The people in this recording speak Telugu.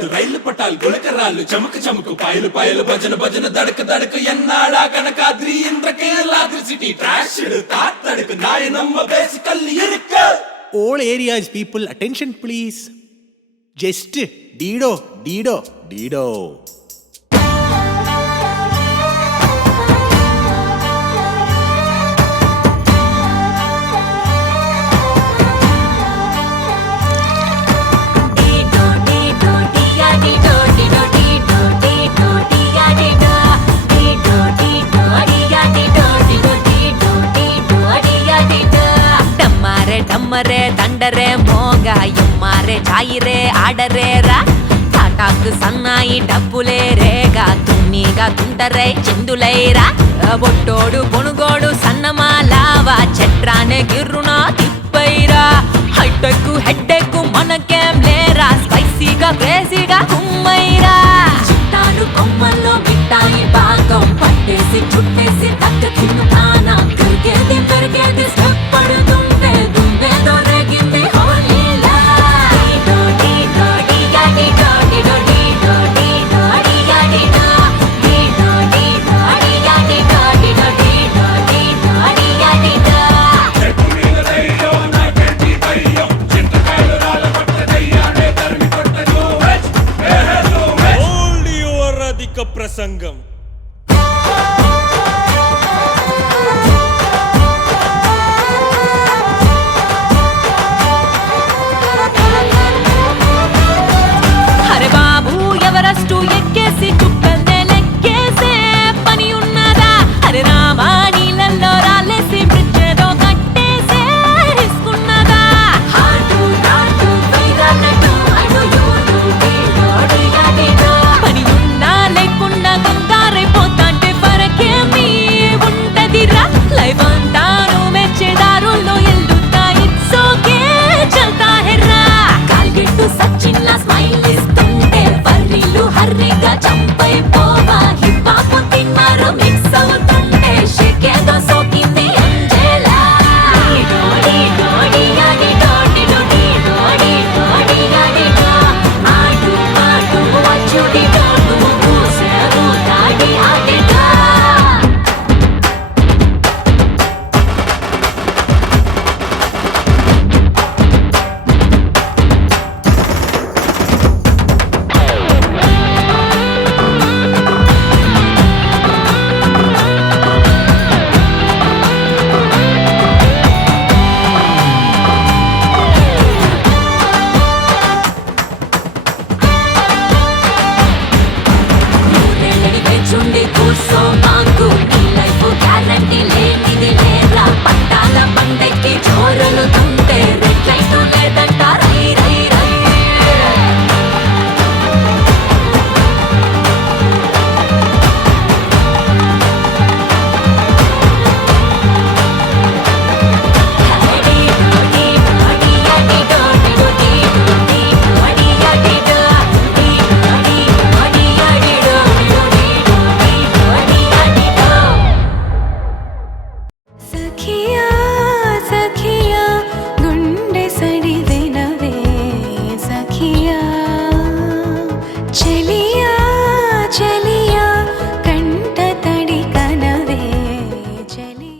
పట్టు రైలు పట్టాలు గులకరాళ్ళు చమకు చమకు పాయలు పాయలు భజన భజన దడక దడక ఎన్నాడా కనకాద్రి ఇంద్రకేలాద్రి సిటీ ట్రాష్ తాత్తడకు నాయనమ్మ బేసికల్లీ ఇరుక్క. All areas people attention please. Just Dido, Dido, Dido. డమ్మరే దండరే మోగ ఎమ్మారే చాయిరే ఆడరే రా తాటాకు సన్నాయి డబ్బులే రేగా తున్నీగా తుంటరై చిందులైరా బొట్టోడు కొనుగోడు సన్నమాలావా చెట్రానే గిర్రున